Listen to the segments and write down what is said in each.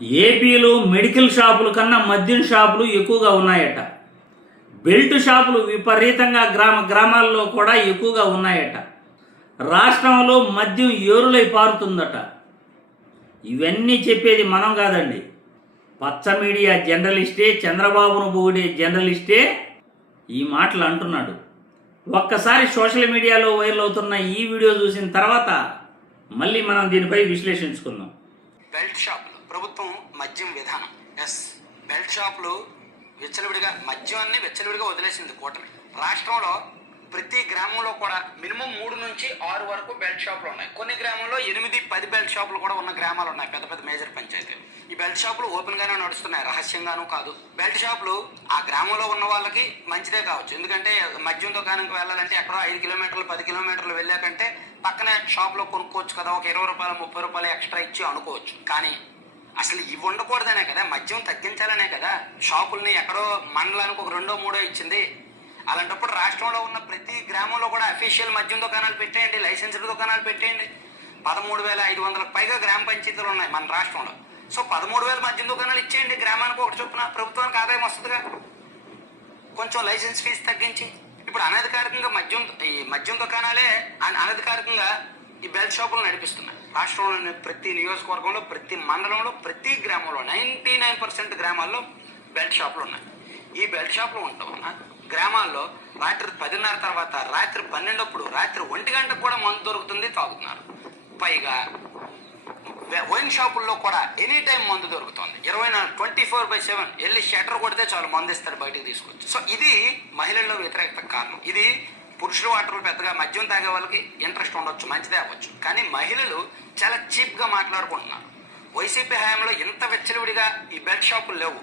ఏపీలో మెడికల్ షాపుల కన్నా మద్యం షాపులు ఎక్కువగా ఉన్నాయట. బెల్ట్ షాపులు విపరీతంగా గ్రామాల్లో కూడా ఎక్కువగా ఉన్నాయట. రాష్ట్రంలో మద్యం ఏరులై పారుతుందట. ఇవన్నీ చెప్పేది మనం కాదండి, పచ్చ మీడియా జర్నలిస్టే, చంద్రబాబును పొగిడే జర్నలిస్టే ఈ మాటలు అంటున్నాడు. ఒక్కసారి సోషల్ మీడియాలో వైరల్ అవుతున్న ఈ వీడియో చూసిన తర్వాత మళ్ళీ మనం దీనిపై విశ్లేషించుకుందాం. బెల్ట్ షాపులు ప్రభుత్వం మద్యం విధానం. బెల్ట్ షాపులు విచ్చలవిడిగా మద్యాన్ని విచ్చలవిడిగా వదిలేసింది కూటమి. రాష్ట్రంలో ప్రతి గ్రామంలో కూడా మినిమం 3 నుంచి 6 వరకు బెల్ట్ షాపులు ఉన్నాయి. కొన్ని గ్రామంలో 8-10 బెల్ట్ షాపులు కూడా ఉన్న గ్రామాలు ఉన్నాయి, పెద్ద పెద్ద మేజర్ పంచాయతీలు. ఈ బెల్ట్ షాపులు ఓపెన్ గానే నడుస్తున్నాయి, రహస్యంగానూ కాదు. బెల్ట్ షాపులు ఆ గ్రామంలో ఉన్న వాళ్ళకి మంచిదే కావచ్చు, ఎందుకంటే మద్యం దుకాణంకి వెళ్ళాలంటే ఎక్కడో 5 కిలోమీటర్లు 10 కిలోమీటర్లు వెళ్ళాకంటే పక్కనే షాప్లో కొనుక్కోవచ్చు కదా, ఒక 20 రూపాయలు 30 రూపాయలు ఎక్స్ట్రా ఇచ్చి అనుకోవచ్చు. కానీ అసలు ఇవి ఉండకూడదనే కదా, మద్యం తగ్గించాలనే కదా షాపుల్ని ఎక్కడో మండలానికి ఒక 2-3 ఇచ్చింది. అలాంటప్పుడు రాష్ట్రంలో ఉన్న ప్రతి గ్రామంలో కూడా అఫీషియల్ మద్యం దుకాణాలు పెట్టేయండి, లైసెన్స్డ్ దుకాణాలు పెట్టేయండి. 13,500కు పైగా గ్రామ పంచాయతీలు ఉన్నాయి మన రాష్ట్రంలో. సో 13,000 మద్యం దుకాణాలు ఇచ్చేయండి, గ్రామానికి ఒకటి చొప్పున, ప్రభుత్వానికి ఆదాయం వస్తుందిగా. కొంచెం లైసెన్స్ ఫీజు తగ్గించి. ఇప్పుడు అనధికారికంగా ఈ మద్యం దుకాణాలే అనధికారికంగా ఈ బెల్ట్ షాపులు నడిపిస్తున్నాయి. రాష్ట్రంలోని ప్రతి నియోజకవర్గంలో, ప్రతి మండలంలో, ప్రతి గ్రామంలో 99% గ్రామాల్లో బెల్ట్ షాపులు ఉన్నాయి. ఈ బెల్ట్ షాపులు ఉండటం వలన గ్రామాల్లో రాత్రి 10:30 తర్వాత, రాత్రి 12 అప్పుడు, రాత్రి 1 గంటకు కూడా మందు దొరుకుతుంది, తాగుతున్నారు. పైగా వైన్ షాపుల్లో కూడా ఎనీ టైం మందు దొరుకుతుంది. 24/7 వెళ్ళి షట్టర్ కొడితే చాలు, మందు ఇస్తాడు బయటకు తీసుకొచ్చి. సో ఇది మహిళల్లో వ్యతిరేకత కారణం. ఇది పురుషులు వాటర్లు పెద్దగా మద్యం తాగే వాళ్ళకి ఇంట్రెస్ట్ ఉండొచ్చు, మంచిదే అవ్వచ్చు. కానీ మహిళలు చాలా చీప్గా మాట్లాడుకుంటున్నారు. వైసీపీ హయాంలో ఇంత వెచ్చలివిడిగా ఈ బెల్ట్ షాపులు లేవు,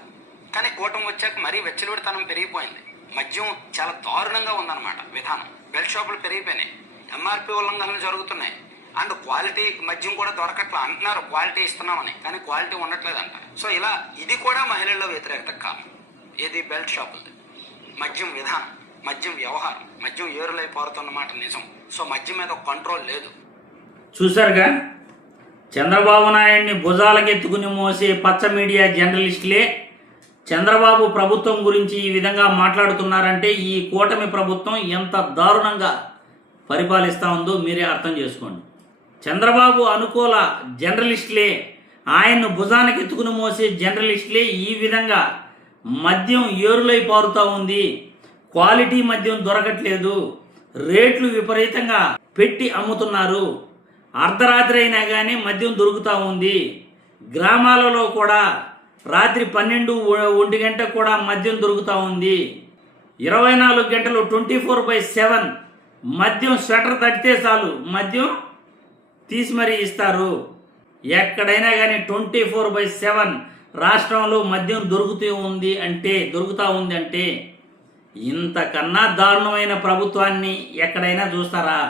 కానీ కూటమి వచ్చాక మరీ వెచ్చలివిడితనం పెరిగిపోయింది. మద్యం చాలా దారుణంగా ఉందన్నమాట విధానం. బెల్ట్ షాపులు పెరిగిపోయినాయి, ఎంఆర్పీ ఉల్లంఘనలు జరుగుతున్నాయి. అండ్ క్వాలిటీ మద్యం కూడా దొరకట్లా అంటున్నారు, క్వాలిటీ ఇస్తున్నామని, కానీ క్వాలిటీ ఉండట్లేదంట. సో ఇలా ఇది కూడా మహిళల్లో వ్యతిరేకత కారణం. ఏది బెల్ట్ షాపులది. మద్యం విధానం, మద్యం వ్యవహారం, మద్యం ఏరులై పారుతున్నమాట నిజం. సో మద్యం మీద కంట్రోల్ లేదు. చూసారుగా, చంద్రబాబు నాయుడిని భుజాలకెత్తుకుని మోసే పచ్చ మీడియా జర్నలిస్టులే చంద్రబాబు ప్రభుత్వం గురించి ఈ విధంగా మాట్లాడుతున్నారంటే ఈ కూటమి ప్రభుత్వం ఎంత దారుణంగా పరిపాలిస్తూ ఉందో మీరే అర్థం చేసుకోండి. చంద్రబాబు అనుకూల జర్నలిస్టులే, ఆయన్ను భుజానికి ఎత్తుకుని మోసే జర్నలిస్టులే ఈ విధంగా మద్యం ఏరులై పారుతూ ఉంది, క్వాలిటీ మద్యం దొరకట్లేదు, రేట్లు విపరీతంగా పెట్టి అమ్ముతున్నారు, అర్ధరాత్రి అయినా కానీ మద్యం దొరుకుతూ ఉంది, గ్రామాలలో కూడా రాత్రి 12-1 గంట కూడా మద్యం దొరుకుతూ ఉంది, 24 గంటలు 24/7 మద్యం స్వెటర్ తడితే చాలు మద్యం తీసి మరీ ఇస్తారు. ఎక్కడైనా కానీ 24/7 రాష్ట్రంలో మద్యం దొరుకుతూ ఉంది అంటే ఇంతకన్నా దారుణమైన ప్రభుత్వాన్ని ఎక్కడైనా చూస్తారా?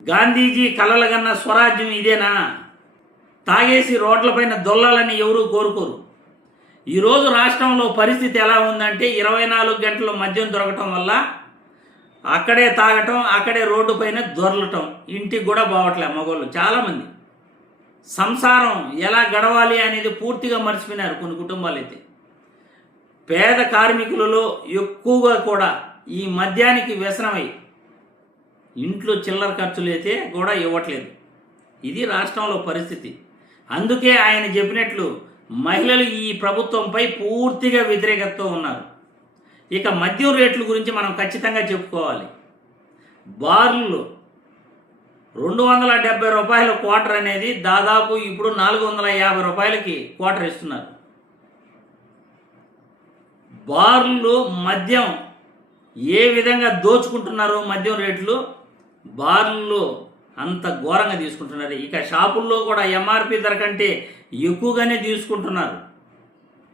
గాంధీజీ కలలుగన్న స్వరాజ్యం ఇదేనా? తాగేసి రోడ్లపైన దొల్లాలని ఎవరూ కోరుకోరు. ఈరోజు రాష్ట్రంలో పరిస్థితి ఎలా ఉందంటే 24 గంటలు మద్యం దొరకటం వల్ల అక్కడే తాగటం, అక్కడే రోడ్డు పైన దొరలటం, ఇంటికి కూడా పోవట్లే మగవాళ్ళు. చాలామంది సంసారం ఎలా గడవాలి అనేది పూర్తిగా మర్చిపోయినారు కొన్ని కుటుంబాలు. అయితే పేద కార్మికులలో ఎక్కువగా కూడా ఈ మద్యానికి వ్యసనమై ఇంట్లో చిల్లర ఖర్చులు అయితే కూడా ఇవ్వట్లేదు. ఇది రాష్ట్రంలో పరిస్థితి. అందుకే ఆయన చెప్పినట్లు మహిళలు ఈ ప్రభుత్వంపై పూర్తిగా వ్యతిరేకతతో ఉన్నారు. ఇక మద్యం రేట్ల గురించి మనం ఖచ్చితంగా చెప్పుకోవాలి. బార్లు 270 రూపాయల క్వార్టర్ అనేది దాదాపు ఇప్పుడు 450 రూపాయలకి క్వార్టర్ ఇస్తున్నారు. బార్లు మద్యం ఏ విధంగా దోచుకుంటున్నారు, మద్యం రేట్లు బార్లు అంత ఘోరంగా తీసుకుంటున్నారు. ఇక షాపుల్లో కూడా ఎంఆర్పి ధర కంటే ఎక్కువగానే తీసుకుంటున్నారు.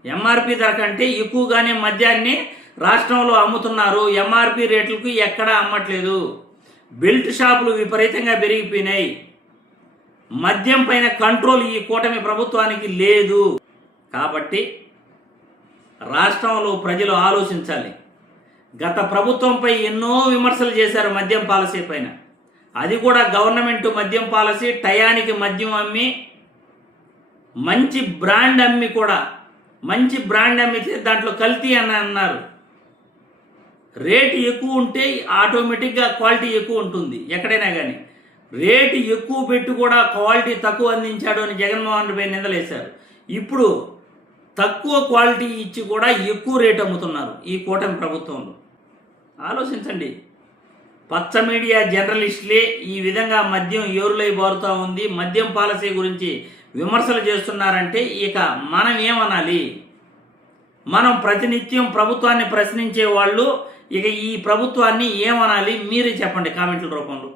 ఎంఆర్పి ధర కంటే ఎక్కువగానే మద్యాన్ని రాష్ట్రంలో అమ్ముతున్నారు. ఎంఆర్పి రేట్లకు ఎక్కడా అమ్మట్లేదు. బెల్ట్ షాపులు విపరీతంగా పెరిగిపోయినాయి. మద్యం పైన కంట్రోల్ ఈ కూటమి ప్రభుత్వానికి లేదు. కాబట్టి రాష్ట్రంలో ప్రజలు ఆలోచించాలి. గత ప్రభుత్వంపై ఎన్నో విమర్శలు చేశారు మద్యం పాలసీ పైన. అది కూడా గవర్నమెంట్ మద్యం పాలసీ, టయానికి మద్యం అమ్మి మంచి బ్రాండ్ అమ్మి కూడా మంచి బ్రాండ్ అమ్మితే దాంట్లో కల్తీ అని అన్నారు. రేటు ఎక్కువ ఉంటే ఆటోమేటిక్గా క్వాలిటీ ఎక్కువ ఉంటుంది ఎక్కడైనా కానీ. రేటు ఎక్కువ పెట్టి కూడా క్వాలిటీ తక్కువ అందించాడు అని జగన్మోహన్ రెడ్డి నిందలేశారు. ఇప్పుడు తక్కువ క్వాలిటీ ఇచ్చి కూడా ఎక్కువ రేటు అమ్ముతున్నారు ఈ కూటమి ప్రభుత్వంలో. ఆలోచించండి. పచ్చ మీడియా జర్నలిస్టులే ఈ విధంగా మద్యం ఏరులై బారుతూ ఉంది, మద్యం పాలసీ గురించి విమర్శలు చేస్తున్నారంటే ఇక మనం ఏమనాలి? మనం ప్రతినిత్యం ప్రభుత్వాన్ని ప్రశ్నించే వాళ్ళు ఇక ఈ ప్రభుత్వాన్ని ఏమనాలి? మీరే చెప్పండి కామెంట్ల రూపంలో.